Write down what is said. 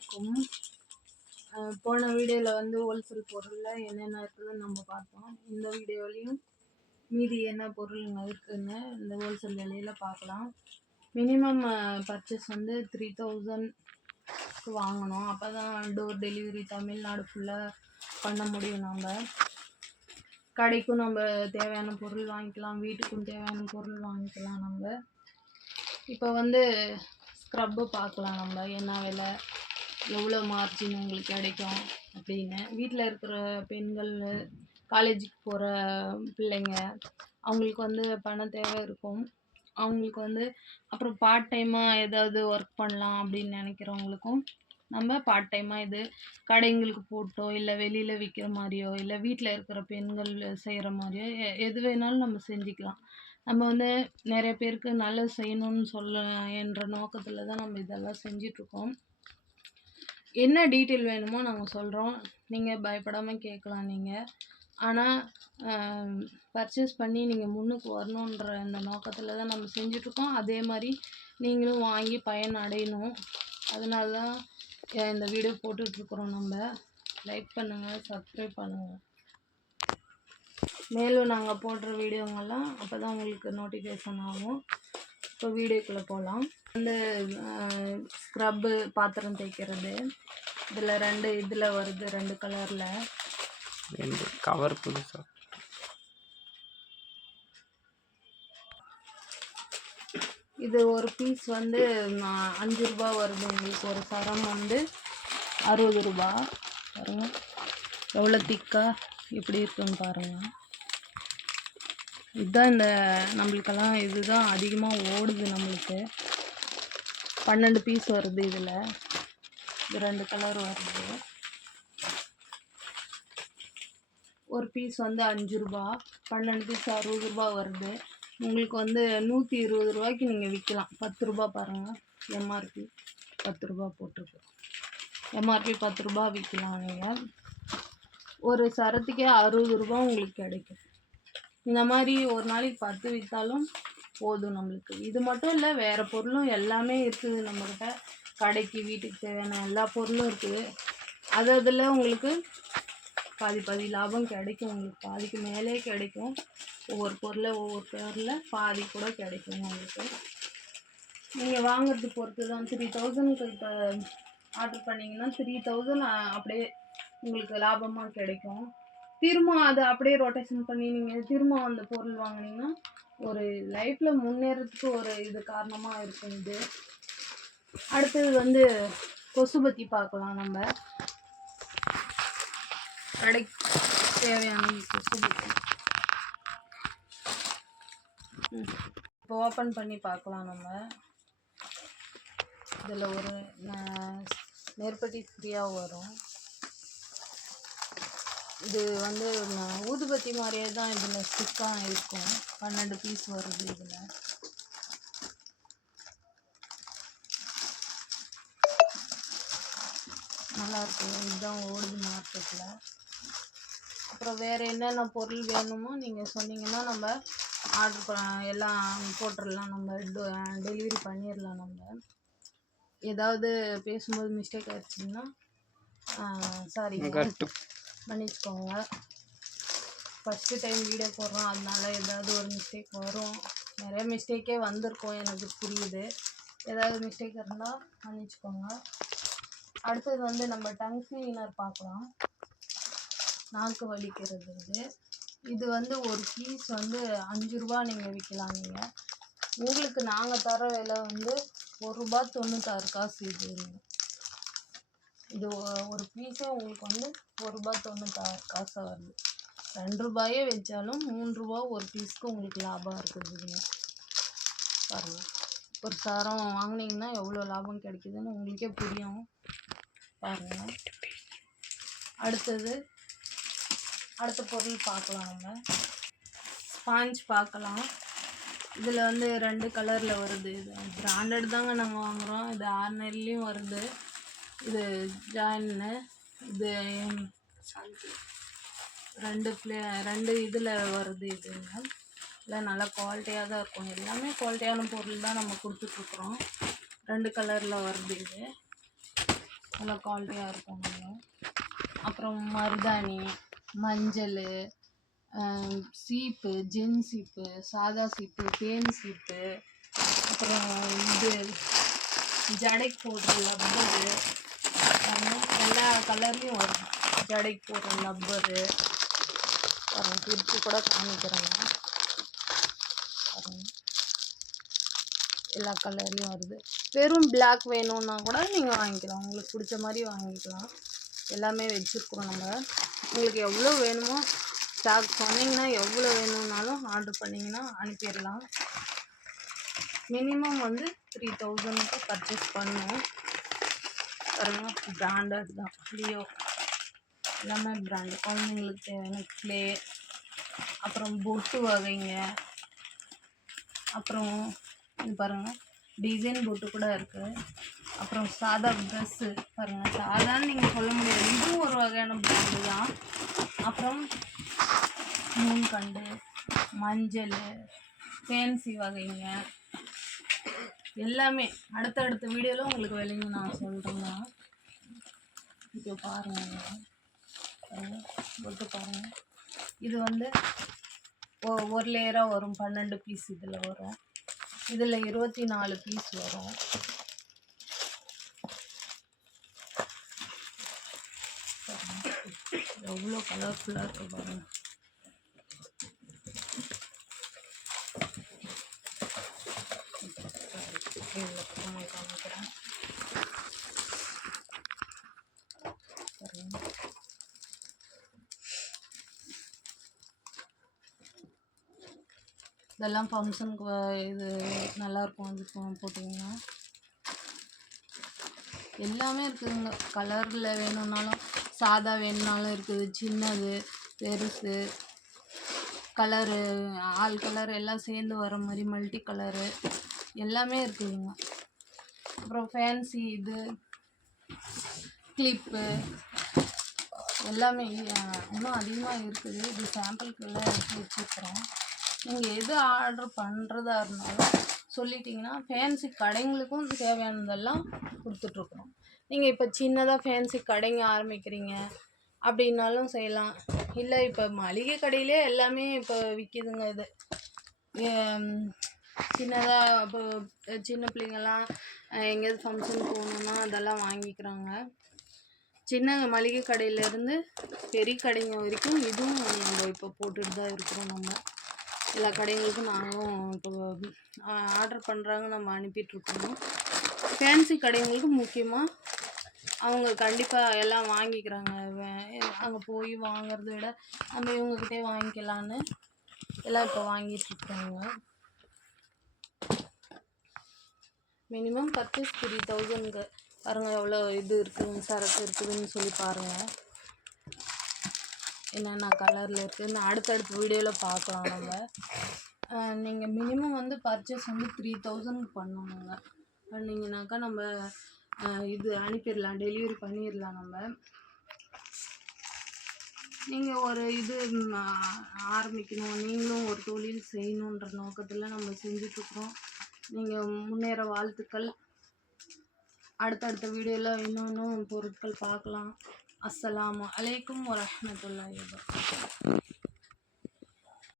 இருக்கும். போன வீடியோவில் வந்து ஹோல்சேல் பொருளில் என்னென்ன இருக்குதுன்னு நம்ம பார்த்தோம். இந்த வீடியோலையும் மீதி என்ன பொருளுங்க இருக்குதுன்னு இந்த ஹோல்சேல் விலையில் பார்க்கலாம். மினிமம் பர்ச்சேஸ் வந்து த்ரீ தௌசண்ட்க்கு வாங்கணும். அப்போ தான் டோர் டெலிவரி தமிழ்நாடு ஃபுல்லாக பண்ண முடியும் நம்ம. கடைக்கும் நம்ம தேவையான பொருள் வாங்கிக்கலாம். வீட்டுக்கும் தேவையான பொருள் வாங்கிக்கலாம் நம்ம. இப்போ வந்து ஸ்க்ரப்பு பார்க்கலாம் நம்ம. என்ன விலை? எவ்வளோ மார்ஜின் உங்களுக்கு கிடைக்கும் அப்படின்னு. வீட்டில் இருக்கிற பெண்கள் காலேஜுக்கு போகிற பிள்ளைங்க அவங்களுக்கு வந்து பணம் தேவை இருக்கும். அவங்களுக்கு வந்து அப்புறம் பார்ட் டைமாக ஏதாவது ஒர்க் பண்ணலாம் அப்படின்னு நினைக்கிறவங்களுக்கும் நம்ம பார்ட் டைமாக இது கடைங்களுக்கு போட்டோ இல்லை வெளியில் விற்கிற மாதிரியோ இல்லை வீட்டில் இருக்கிற பெண்கள் செய்கிற மாதிரியோ எ- எது வேணாலும் நம்ம செஞ்சுக்கலாம். நம்ம வந்து நிறைய பேருக்கு நல்லது செய்யணும்னு சொல்ல என்ற நோக்கத்தில் தான் நம்ம இதெல்லாம் செஞ்சிட்ருக்கோம் என்ன டீட்டெயில் வேணுமோ நாங்கள் சொல்கிறோம் நீங்கள் பயப்படாமல் கேட்கலாம் நீங்கள் ஆனால் பர்ச்சேஸ் பண்ணி நீங்கள் முன்னுக்கு வரணுன்ற அந்த நோக்கத்தில் தான் நம்ம செஞ்சிட்ருக்கோம் அதே மாதிரி நீங்களும் வாங்கி பயன் அடையணும். அதனால தான் இந்த வீடியோ போட்டுட்ருக்குறோம் நம்ம. லைக் பண்ணுங்கள் சப்ஸ்கிரைப் பண்ணுங்கள் மேலும் நாங்கள் போடுற வீடியோங்கள்லாம் அப்போ தான் உங்களுக்கு நோட்டிஃபிகேஷன் ஆகும். இப்போ வீடியோக்குள்ளே போகலாம் வந்து ஸ்க்ரப்பு பாத்திரம் தேய்க்கிறது. இதில் ரெண்டு இதில் வருது ரெண்டு கலரில் ரெண்டு கவர் புதுசா இது ஒரு பீஸ் வந்து அஞ்சு ரூபா வருது. உங்களுக்கு ஒரு சரம் வந்து அறுபது ரூபா. பாருங்க. எவ்வளோ திக்கா இப்படி இருக்குன்னு பாருங்க. இதுதான் இந்த நம்மளுக்கெல்லாம் இதுதான் அதிகமாக ஓடுது நம்மளுக்கு. பன்னெண்டு பீஸ் வருது இதில். இது ரெண்டு கலர் வருது. ஒரு பீஸ் வந்து அஞ்சு ரூபா பன்னெண்டு பீஸ் அறுபது ரூபா வருது. உங்களுக்கு வந்து நூற்றி இருபது ரூபாய்க்கு நீங்கள் விற்கலாம் பத்து ரூபா பாருங்கள் எம்ஆர்பி பத்து ரூபா போட்டிருக்கு. எம்ஆர்பி பத்து ரூபா விற்கலாம் நீங்கள் ஒரு சரத்துக்கே அறுபது ரூபா உங்களுக்கு கிடைக்கும். இந்த மாதிரி ஒரு நாளைக்கு பத்து விற்றாலும் போதும் நம்மளுக்கு. இது மட்டும் இல்லை வேறு பொருளும் எல்லாமே இருக்குது நம்மக்கிட்ட கடைக்கு வீட்டுக்கு தேவையான எல்லா பொருளும் இருக்குது. அது அதில் உங்களுக்கு பாதி பாதி லாபம் கிடைக்கும். உங்களுக்கு பாதிக்கு மேலே கிடைக்கும். ஒவ்வொரு பொருளை ஒவ்வொரு பொருளில் பாதி கூட கிடைக்கும் உங்களுக்கு. நீங்கள் வாங்குறது பொறுத்து தான். த்ரீ தௌசண்ட்க்கு இப்போ ஆர்டர் பண்ணிங்கன்னா த்ரீ தௌசண்ட் அப்படியே உங்களுக்கு லாபமாக கிடைக்கும். திரும்ப அதை அப்படியே ரொட்டேஷன் பண்ணி நீங்கள் திரும்ப அந்த பொருள் வாங்குனீங்கன்னா ஒரு லைஃப்பில் முன்னேறதுக்கு ஒரு இது காரணமாக இருக்கும் இது. அடுத்தது வந்து கொசு பற்றி பார்க்கலாம் நம்ம. கடைக்கு தேவையான கொசு பற்றி இப்போ ஓப்பன் பண்ணி பார்க்கலாம் நம்ம. இதில் ஒரு நெற்பட்டி நெருப்பட்டி ஃப்ரீயாக வரும். இது வந்து ஊதுபத்தி மாதிரியே தான் இதில் ஸ்டிக்காக இருக்கும். பன்னெண்டு பீஸ் வருது இதில். நல்லாயிருக்கும் இதுதான் ஓடுது மார்க்கெட்டில் அப்புறம் வேறு என்னென்ன பொருள் வேணுமோ நீங்கள் சொன்னீங்கன்னா நம்ம ஆர்டர் ப எல்லாம் போட்டுடலாம் நம்ம டெலிவரி பண்ணிடலாம் நம்ம. ஏதாவது பேசும்போது மிஸ்டேக் ஆயிடுச்சுன்னா சாரி பண்ணி மன்னிச்சுக்கோங்க ஃபஸ்ட்டு டைம் வீடியோ போடுறோம். அதனால ஏதாவது ஒரு மிஸ்டேக் வரும். நிறைய மிஸ்டேக்கே வந்திருக்கும். எனக்கு புரியுது. ஏதாவது மிஸ்டேக் இருந்தால் மன்னிச்சுக்கோங்க. அடுத்தது வந்து நம்ம டங் கிளீனர் பார்க்கலாம். நாக்கு வலிக்கிறது இது. இது வந்து ஒரு பீஸ் வந்து அஞ்சு ரூபா நீங்கள் விற்கலாம் நீங்கள் உங்களுக்கு நாங்கள் தர விலை வந்து ஒரு ரூபா தொண்ணூத்தாறு காசு இது. இது ஒரு பீஸே உங்களுக்கு வந்து ஒரு ரூபா தொண்ணூத்தாறு காசாக வருது. ரெண்டு ரூபாயே வச்சாலும் மூணு ரூபா ஒரு பீஸ்க்கு உங்களுக்கு லாபம் இருக்குதுங்க பாருங்கள் ஒரு சரம் வாங்கினீங்கன்னா எவ்வளோ லாபம் கிடைக்குதுன்னு உங்களுக்கே புரியும். பாருங்கள் அடுத்தது அடுத்த பொருள் பார்க்கலாம் நம்ம. ஸ்பாஞ்ச் பார்க்கலாம். இதில் வந்து ரெண்டு கலரில் வருது. இது பிராண்டட் தாங்க நாங்கள் வாங்குகிறோம் இது ஆர்னர்லேயும் வருது. இது ஜாயின்னு இது ரெண்டு பிளே ரெண்டு இதில் வருது இதுங்க இல்லை நல்லா குவாலிட்டியாக தான் இருக்கும். எல்லாமே குவாலிட்டியான பொருள் தான் நம்ம கொடுத்துட்ருக்குறோம். ரெண்டு கலரில் வருது இது. நல்லா குவாலிட்டியாக இருக்கும் நல்லா. அப்புறம் மருதாணி மஞ்சள் சீப்பு ஜென் சீப்பு சாதா சீப்பு தேன் சீப்பு. அப்புறம் இது ஜடைக்கு போடுற லப்பரு கலர்லேயும் வரும். ஜடைக்கு போடுற லப்பரு வரும் பிரித்து கூட காமிக்கிறேங்க எல்லா கலர்லேயும் வருது. வெறும் பிளாக் வேணும்னா கூட நீங்கள் வாங்கிக்கலாம். உங்களுக்கு பிடிச்ச மாதிரி வாங்கிக்கலாம். எல்லாமே வச்சுருக்கோம் நம்ம. உங்களுக்கு எவ்வளோ வேணுமோ ஸ்டாக் சொன்னீங்கன்னா எவ்வளோ வேணும்னாலும் ஆர்டர் பண்ணிங்கன்னா அனுப்பிடலாம். மினிமம் வந்து த்ரீ தௌசண்ட்க்கு பர்ச்சேஸ் பண்ணுவோம். பாருங்கள் பிராண்டட் தான் லியோ எல்லாமே பிராண்டு குழந்தைங்களுக்கு தேவையான கிளே அப்புறம் பொட்டு வகைங்க. அப்புறம் இது பாருங்கள் டிசைன் பொட்டு கூட இருக்குது அப்புறம் சாதா ட்ரெஸ்ஸு பாருங்கள் சாதான்னு நீங்கள் சொல்ல முடியாது. இதுவும் ஒரு வகையான பிராண்டு தான். அப்புறம் மூன்கண்டு மஞ்சள் ஃபேன்சி வகைங்க. எல்லாமே அடுத்தடுத்த வீடியோவில் உங்களுக்கு விலைங்க நான் சொல்கிறேன்னா இப்போ பாருங்கள் போட்டு பாருங்கள் இது வந்து ஒரு லேயராக வரும். பன்னெண்டு பீஸ் இதில் வரும். இதில் இருபத்தி நாலு பீஸ் வரும். எவ்வளோ கலர்ஃபுல்லாக இருக்கு பாருங்க இவ்வளோ பக்கமாக காமிக்கிறேன் இதெல்லாம் ஃபங்க்ஷனுக்கு இது நல்லாயிருக்கும் வந்து போட்டிங்கன்னா. எல்லாமே இருக்குதுங்க. கலரில் வேணும்னாலும் சாதா வேணும்னாலும் இருக்குது. சின்னது பெருசு கலரு ஆல் கலர் எல்லாம் சேர்ந்து வர மாதிரி மல்டி கலரு. எல்லாமே இருக்குதுங்க அப்புறம் ஃபேன்சி இது கிளிப்பு எல்லாமே இன்னும் அதிகமாக இருக்குது. இது சாம்பிளுக்குள்ள எடுத்து வச்சுருக்குறோம் நீங்கள் எது ஆர்டர் பண்ணுறதா இருந்தாலும் சொல்லிட்டீங்கன்னா ஃபேன்சி கடைங்களுக்கும் தேவையானதெல்லாம் கொடுத்துட்ருக்குறோம் நீங்கள் இப்போ சின்னதாக ஃபேன்சி கடைங்க ஆரம்பிக்கிறீங்க அப்படின்னாலும் செய்யலாம். இல்லை இப்போ மளிகை கடையிலே எல்லாமே இப்போ விற்கிதுங்க இது. சின்னதாக இப்போ சின்ன பிள்ளைங்கள்லாம் எங்கேயாவது ஃபங்க்ஷன் போகணுன்னா அதெல்லாம் வாங்கிக்கிறாங்க. சின்ன மளிகை கடையிலேருந்து பெரிய கடைங்க வரைக்கும் இதுவும் நம்ம இப்போ போட்டுட்டு தான் இருக்கிறோம் நம்ம. எல்லா கடைங்களுக்கும் நாங்களும் இப்போ ஆர்டர் பண்ணுறாங்க நம்ம அனுப்பிட்டுருக்கோம் ஃபேன்சி கடைங்களுக்கு முக்கியமாக அவங்க கண்டிப்பாக எல்லாம் வாங்கிக்கிறாங்க. அங்கே போய் வாங்குறத விட நம்ம இவங்கக்கிட்டே வாங்கிக்கலான்னு எல்லாம் இப்போ வாங்கிட்டுருக்காங்க மினிமம் பர்ச்சேஸ் த்ரீ தௌசண்ட்க்கு பாருங்கள் எவ்வளோ இது இருக்குது சரக்கு இருக்குதுன்னு சொல்லி பாருங்கள் என்னென்ன கலரில் இருக்குதுன்னு அடுத்தடுத்த வீடியோவில் பார்க்கலாம் நம்ம. நீங்கள் மினிமம் வந்து பர்ச்சேஸ் வந்து த்ரீ தௌசண்ட் பண்ணணுங்க. பண்ணிங்கனாக்கா நம்ம இது அனுப்பிடலாம் டெலிவரி பண்ணிடலாம் நம்ம. நீங்கள் ஒரு இது ஆரம்பிக்கணும். நீங்களும் ஒரு தொழில் செய்யணுன்ற நோக்கத்தில் நம்ம செஞ்சிட்ருக்குறோம் நீங்கள் முன்னேற வாழ்த்துக்கள். அடுத்தடுத்த வீடியோவில் இன்னும் இன்னும் பொருட்கள் பார்க்கலாம். அஸ்ஸலாமு அலைக்கும் வரமத்துல்லா